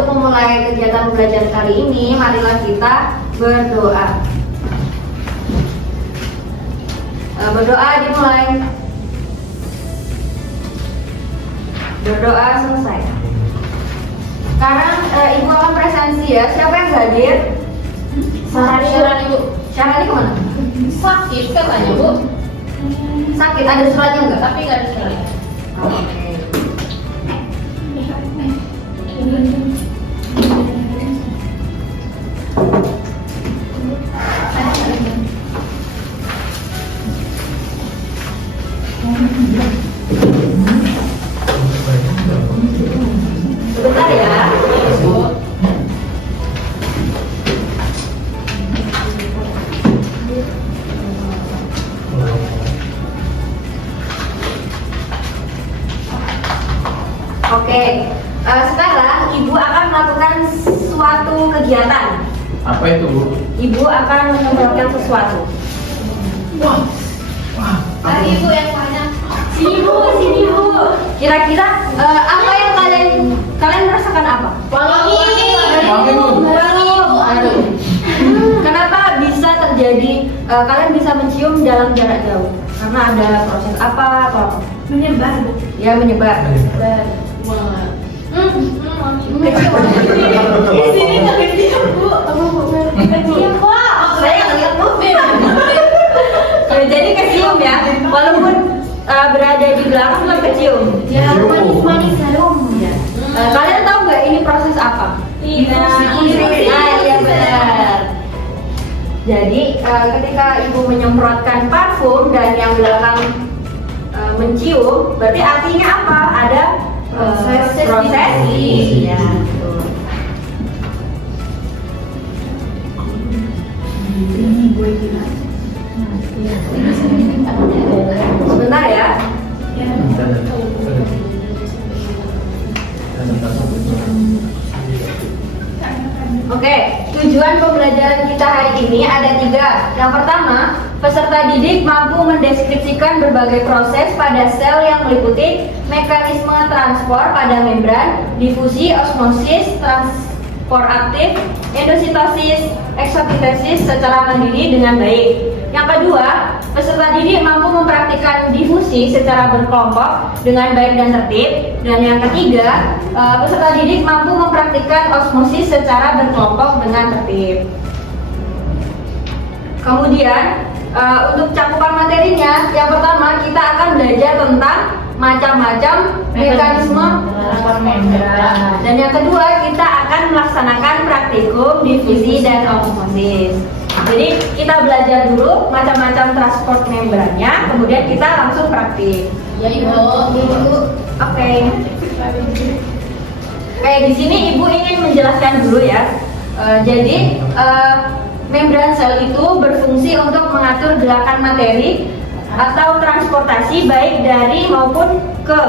untuk memulai kegiatan belajar kali ini, marilah kita berdoa. Berdoa dimulai. Berdoa selesai. Sekarang Ibu akan presensi ya. Siapa yang hadir? Syarani Bu. Syarani kemana? Sakit katanya Bu. Sakit, ada suratnya enggak? Tapi nggak ada suratnya. Oke. Sebentar ya. Oke, sekarang Ibu akan melakukan suatu kegiatan. Apa itu, Bu? Ibu akan melakukan sesuatu. Wah. Ibu yang banyak. Sini Bu. Kira-kira apa yang kalian merasakan apa? Wangi. Wangi, Bu. Aduh. Kenapa bisa terjadi kalian bisa mencium dalam jarak jauh? Karena ada proses apa atau apa? Menyebar Bu. Ya, menyebar. Wah. Wangi. Di sini nggak kecium Bu. Kecium Pak. Saya nggak lihat Bu. Ya, jadi kecium ya, walaupun berada di belakang tetap kecium. Ya, manis-manis harum. Ya. Kalian tahu nggak ini proses apa? Infusi. Iya benar. Jadi ketika Ibu menyemprotkan parfum dan yang belakang mencium, berarti artinya apa? Ada prosesi. Ya, betul. Sebentar ya. Oke, tujuan pembelajaran kita hari ini ada 3. Yang pertama, peserta didik mampu mendeskripsikan berbagai proses pada sel yang meliputi mekanisme transport pada membran, difusi, osmosis, transport aktif, endositosis, eksofitosis secara mandiri dengan baik. Yang kedua, peserta didik mampu mempraktikkan difusi secara berkelompok dengan baik dan tertib. Dan yang ketiga, peserta didik mampu mempraktikkan osmosis secara berkelompok dengan tertib. Kemudian, untuk cakupan materinya, yang pertama kita akan belajar tentang macam-macam mekanisme transport membran. Dan yang kedua, kita akan melaksanakan praktikum difusi dan osmosis. Jadi kita belajar dulu macam-macam transport membrannya, kemudian kita langsung praktik. Ya Ibu. Oke. Kayak di sini Ibu ingin menjelaskan dulu ya. Jadi membran sel itu berfungsi untuk mengatur gerakan materi atau transportasi baik dari maupun ke.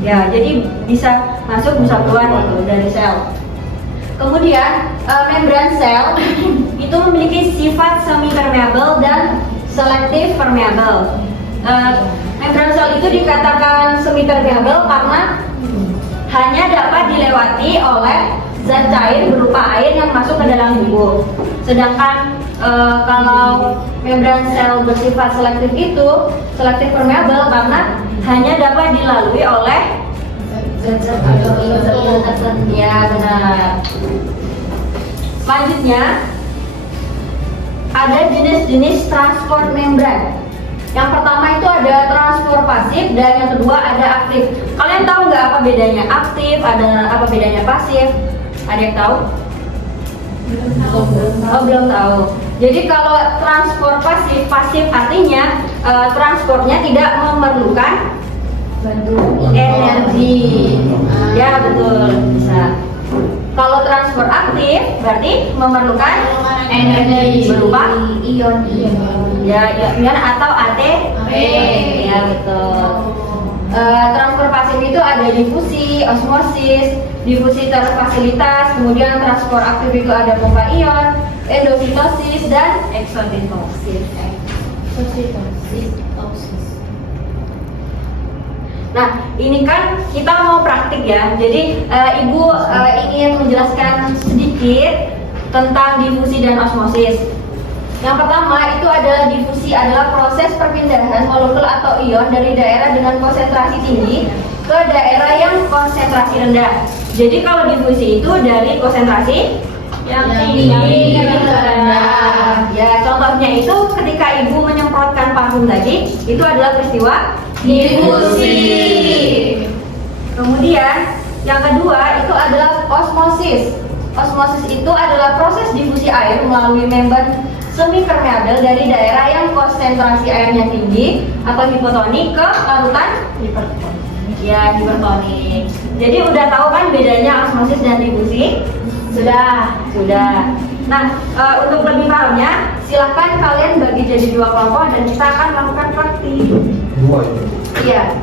Ya, jadi bisa masuk bisa keluar gitu dari sel. Kemudian membran sel itu memiliki sifat semi permeable dan selektif permeable. Membran sel itu dikatakan semi permeable karena hanya dapat dilewati oleh zat cair berupa air yang masuk ke dalam tubuh. Sedangkan kalau membran sel bersifat selektif itu selektif permeable karena hanya dapat dilalui oleh zat-zat atau ion-ion tertentu. Ya benar. Selanjutnya ada jenis-jenis transport membran. Yang pertama itu ada transport pasif dan yang kedua ada aktif. Kalian tahu nggak apa bedanya aktif? Ada apa bedanya pasif? Ada yang tahu? Belum tahu. Jadi kalau transport pasif artinya transportnya tidak memerlukan energi. Ya betul, bisa. Kalau transport aktif berarti memerlukan energi berupa ion. Ya, ion atau ATP. Ya betul. Transport pasif itu ada difusi, osmosis, difusi terfasilitas, kemudian transport aktif itu ada pompa ion, endositosis dan eksositosis. Nah, ini kan kita mau praktik ya. Jadi Ibu ingin menjelaskan sedikit tentang difusi dan osmosis. Yang pertama itu adalah difusi adalah proses perpindahan molekul atau ion dari daerah dengan konsentrasi tinggi ke daerah yang konsentrasi rendah. Jadi kalau difusi itu dari konsentrasi yang tinggi ke rendah. Ya, contohnya itu ketika Ibu menyemprotkan parfum tadi, itu adalah peristiwa difusi. Kemudian yang kedua itu adalah osmosis. Osmosis itu adalah proses difusi air melalui membran semi permeabel dari daerah yang konsentrasi airnya tinggi atau hipotonik ke larutan hipertonik. Jadi udah tahu kan bedanya osmosis dan difusi? Sudah. Nah, untuk lebih pahamnya, silahkan kalian bagi jadi 2 kelompok dan kita akan melakukan praktik. 2 itu. Iya.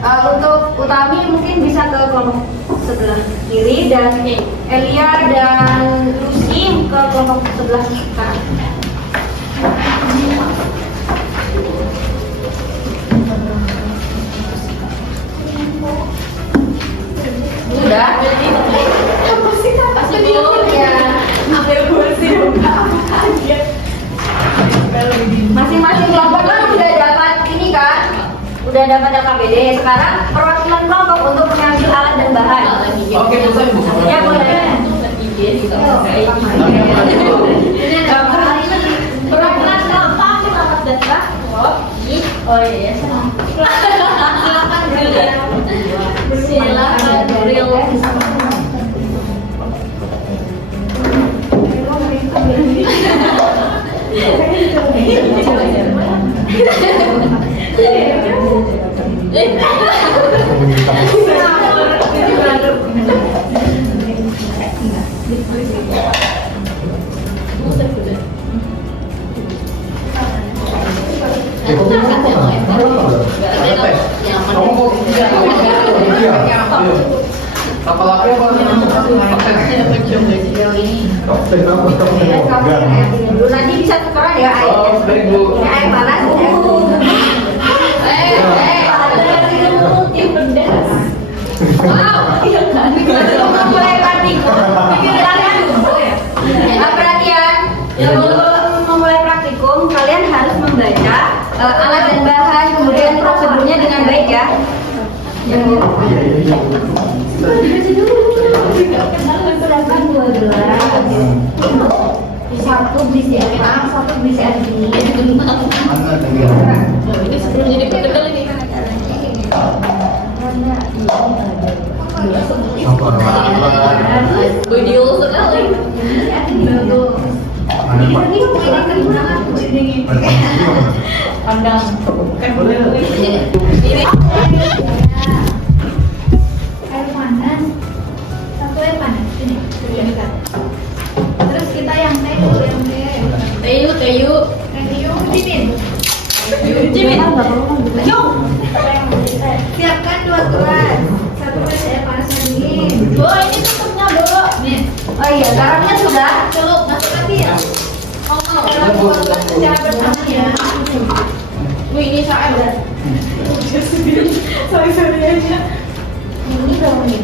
Untuk Utami mungkin bisa ke kelompok sebelah kiri dan Elia dan Lucy ke kelompok sebelah kanan. Sudah? Pasti belum ya. Masing-masing kelompok kan udah dapat ini kan? Udah dapat LKPD. Sekarang perwakilan kelompok untuk mengambil alat dan bahan. Oke, selesai Bu. Ya boleh. Perwakilan kelompok alat dan bahan. Oh iya. Silakan nanti bisa tukeran ya airnya. Ini air panas, mulai praktikum. Perhatian, untuk memulai praktikum kalian harus membaca alat dan bahan, kemudian prosedurnya dengan baik ya. Satu berisi air panas, satu berisi air dingin. Ini sebelum jadi kendal ini. Video sekali. Pandang. Air panas. Satu air panas. Ini. Terus kita yang teyu. Jimin. Siapkan 2 gelas. 1 gelas air panas dingin. Bu, ini tutupnya, Bu. Nih. Oh iya, garamnya sudah. Celup, masukkan ya. Mau. Secara bersama ya. Bu, ini soal. Sorry aja. Ini dong nih.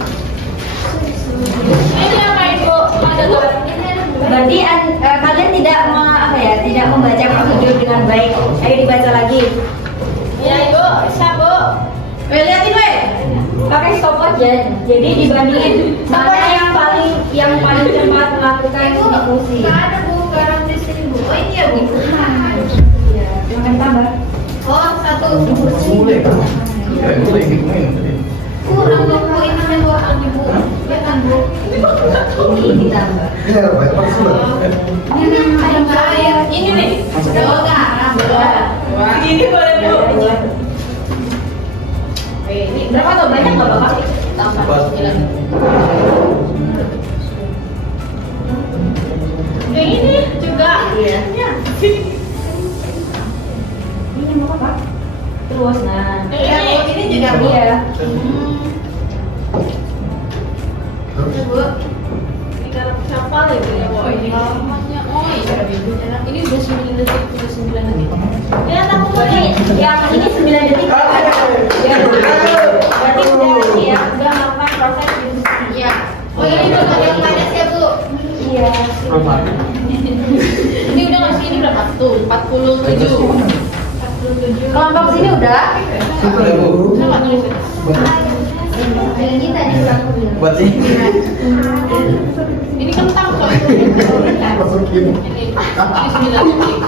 Ini apa Ibu? Ada garamnya. Berarti kalian tidak membaca prosedur dengan baik. Ayo dibaca lagi. Ya Ibu, bisa Bu. Lihatin we. Pakai stopwatch ya. Jadi dibandingin mana yang paling cepat melakukan difusi. Ada Bu, garam di sini Bu. Oh ini ya Bu. Ya, jangan tambah. Oh, 1 difusi. Kurang Bu, ini ada 2 Bu. Ya kan Bu. Ini ditambah. Ini ada banyak banget sudah. Ini nih. Oh, garam. Ini boleh Bu. Ini berapa tuh? Banyak nggak Bapak? Tambah. Yang ini juga. Iya. Ini mau apa? Terus nah. Ini juga Bu. Iya. Bu. Ini garam siapa lagi ya Bu? Ini garamnya. Oh iya, ini udah 9 detik, udah 9 detik. Ya, takut Berarti yang ini 9 detik. Ya, berarti udah ini ya, udah melakukan proses diskusi. Iya. Oh ini udah ada yang panas ya Bu? Iya. Ini udah nggak sih? Ini berapa tuh? 47. Kelompok sini udah. Super ya bu. Coba tulis ya. Ini tadi ulang dulu. Buat sih. Ini kentang kok itu. Ini 9 detik.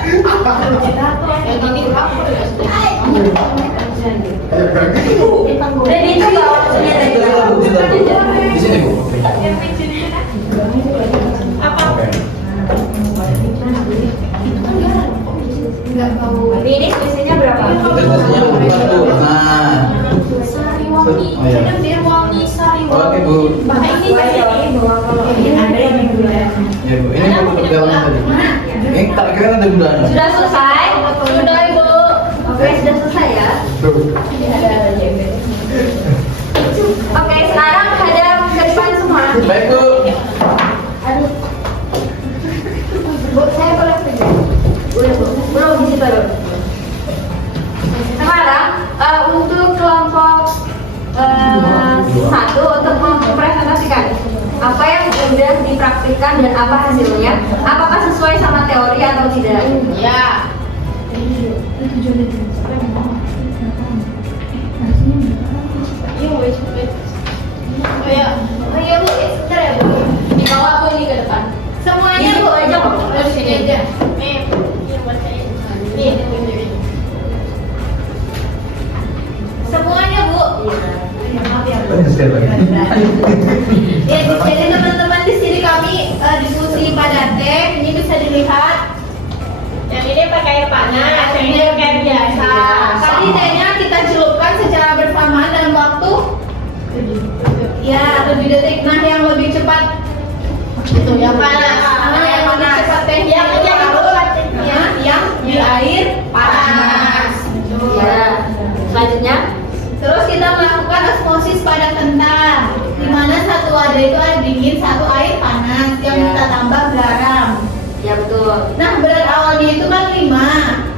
Yang ini aku udah sudah. Udah dicoba waktunya tadi. Di sini bu. Apa? Enggak tahu. Ini selisihnya berapa? Biasanya bukan tuh. Nah. Sariwangi. Oh, iya. Kan biar wangi Sariwangi. Oke bu. Bahkan ini Kalau ini ada yang bulan. Ya bu. Ini bu perjalanan tadi. Ini tak kira ada gulanya. Sudah selesai? Sudah Ibu. Oke, sudah selesai ya. Oke, sekarang hadap ke depan semua. Baik bu. Aduh. Bu, saya boleh kerja? Boleh bu. Belum di situ dulu. Sekarang untuk kelompok satu untuk mempresentasikan apa yang sudah dipraktikkan dan apa hasilnya, apakah sesuai sama teori atau tidak. Ya. Iya, wait. Oh ya. Oh iya bu, sebentar ya bu. Di bawah aku ini ke depan. Semuanya bu aja kok. Oh, di sini aja. Nih, ini buat saya. Nih, ini. Semuanya bu. Maaf ya bu. Ya, jadi teman-teman di sini kami diskusi pada teh. Ini bisa dilihat. Yang ini pakai air panas, yang ini pakai air biasa. Tadi tehnya kita celupkan secara bersamaan dalam waktu ya 7 detik. Nah, yang lebih cepat itu yang panas. Nah, yang lebih cepat teh yang yang di air panas. Ya. Selanjutnya. Terus kita melakukan osmosis pada kentang, di mana satu wadah itu air dingin, satu air panas yang Ya. kita tambah garam. Ya betul. Nah, berat awalnya itu kan 5,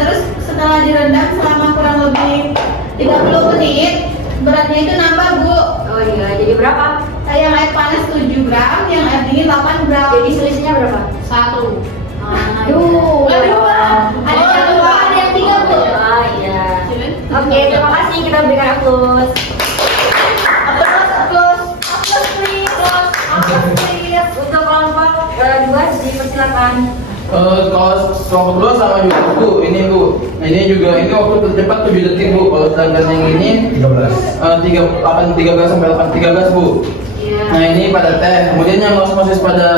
terus setelah direndam selama kurang lebih 30 menit, beratnya itu nambah Bu. Oh iya, jadi berapa? Yang air panas 7 gram, yang air dingin 8 gram. Jadi selisihnya berapa? 1. Aduh. Ada dua. Ada yang dua, ada yang 3 Bu. Oh iya. Oke, terima kasih, kita berikan aplaus. Applause, please. Applause, please. Untuk kelompok 2 dipersilakan. Kalau kelompok dua sama juga bu. Ini bu. Ini juga ini waktu tercepat 7 detik bu. Kalau sedangkan yang ini 13 sampai 13 bu. Iya. Nah ini pada teh. Kemudian yang osmosis pada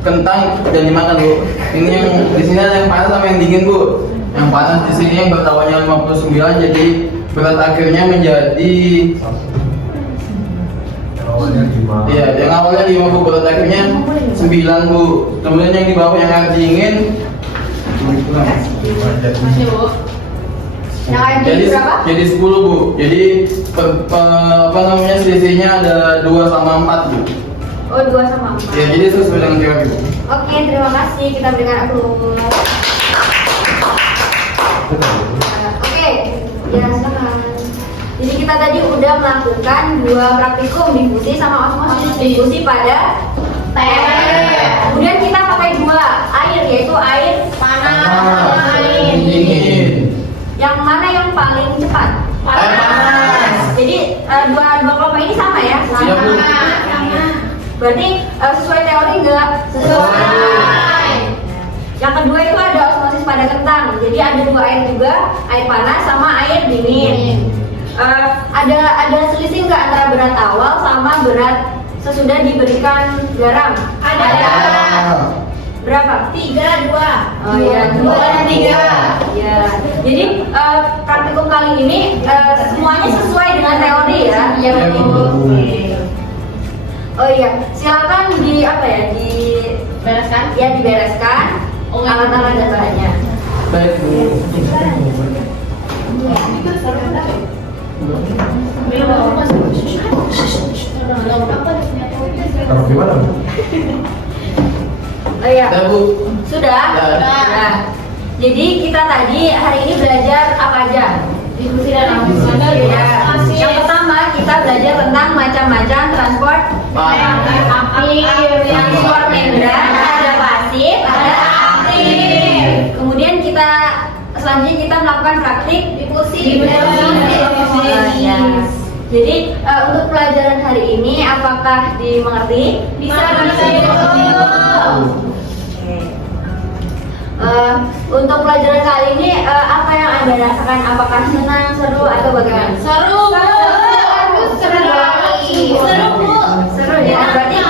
kentang dan dimakan bu. Ini yang di sini ada yang panas sama yang dingin bu. Yang panas di sini yang berat awalnya 59, jadi berat akhirnya menjadi iya, yang awalnya 5 bu, berat akhirnya 9 bu. Kemudian yang di bawah yang air dingin Masih Bu. Yang air dingin berapa? jadi 10 bu. Jadi apa namanya selisihnya ada 2 sama 4 bu. Oh, 2 sama 4. Ya jadi sesuai dengan teori bu. Oke, terima kasih, kita berikan aplaus. Oke, ya silakan. Jadi kita tadi udah melakukan 2 praktikum difusi sama osmosis. Difusi pada teh. Kemudian kita pakai 2 air, yaitu air panas sama air dingin. Yang mana yang paling cepat? Air panas. Jadi dua kelompok ini sama ya? Iya, Bu. Sama. Berarti sesuai teori enggak? Sesuai. Yang kedua itu ada osmosis pada kentang. Jadi ada 2 air juga, air panas sama air dingin. Ada selisih nggak antara berat awal sama berat sesudah diberikan garam? Ada. Berapa? 3, 2. Oh iya, 2 dan 3. Ya. Jadi praktikum kali ini semuanya sesuai dengan teori ya. Iya, Bu. Oke. Oh iya, silakan di apa ya? Bereskan? Ya dibereskan alat-alat dan bahannya. Baik bu. Apa? Taruh di mana? ya. Udah Bu. Sudah? Sudah. Sudah. Jadi kita tadi hari ini belajar apa aja? Diskusi dan ada Ya. Yang pertama kita belajar tentang macam-macam transport transport membran, ada pasif, ada aktif. Kemudian selanjutnya kita melakukan praktik Difusi. Ya. Jadi untuk pelajaran hari ini apakah dimengerti? Bisa. Untuk pelajaran kali ini apa yang Anda rasakan? Apakah senang, seru atau bagaimana? Seru. Seru Bu. Seru ya. Berarti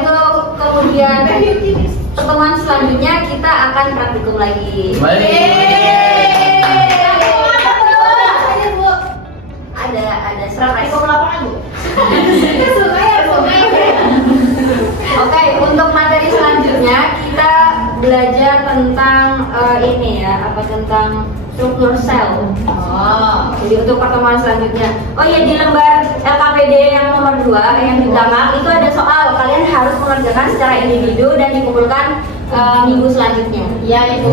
untuk kemudian pertemuan selanjutnya kita akan praktikum lagi. Ada surprise. Oke, untuk materi selanjutnya kita belajar tentang ini ya, tentang struktur sel. Jadi untuk pertemuan selanjutnya. Oh iya, di lembar LKPD yang nomor 2 yang di belakang itu ada soal. Kalian harus mengerjakan secara individu dan dikumpulkan minggu selanjutnya. Ya Ibu.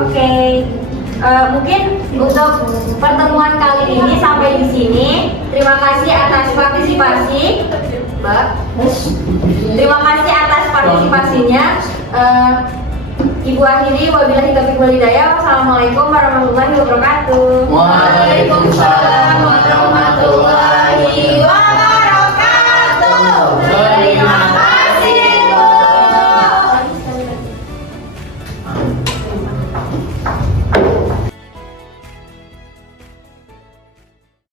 Oke. Mungkin untuk pertemuan kali ini sampai di sini. Terima kasih atas partisipasi, Mbak. Terima kasih atas partisipasinya. Ibu akhiri, wabillahi taufiq wal hidayah. Wassalamualaikum warahmatullahi wabarakatuh. Waalaikumsalam warahmatullahi wabarakatuh.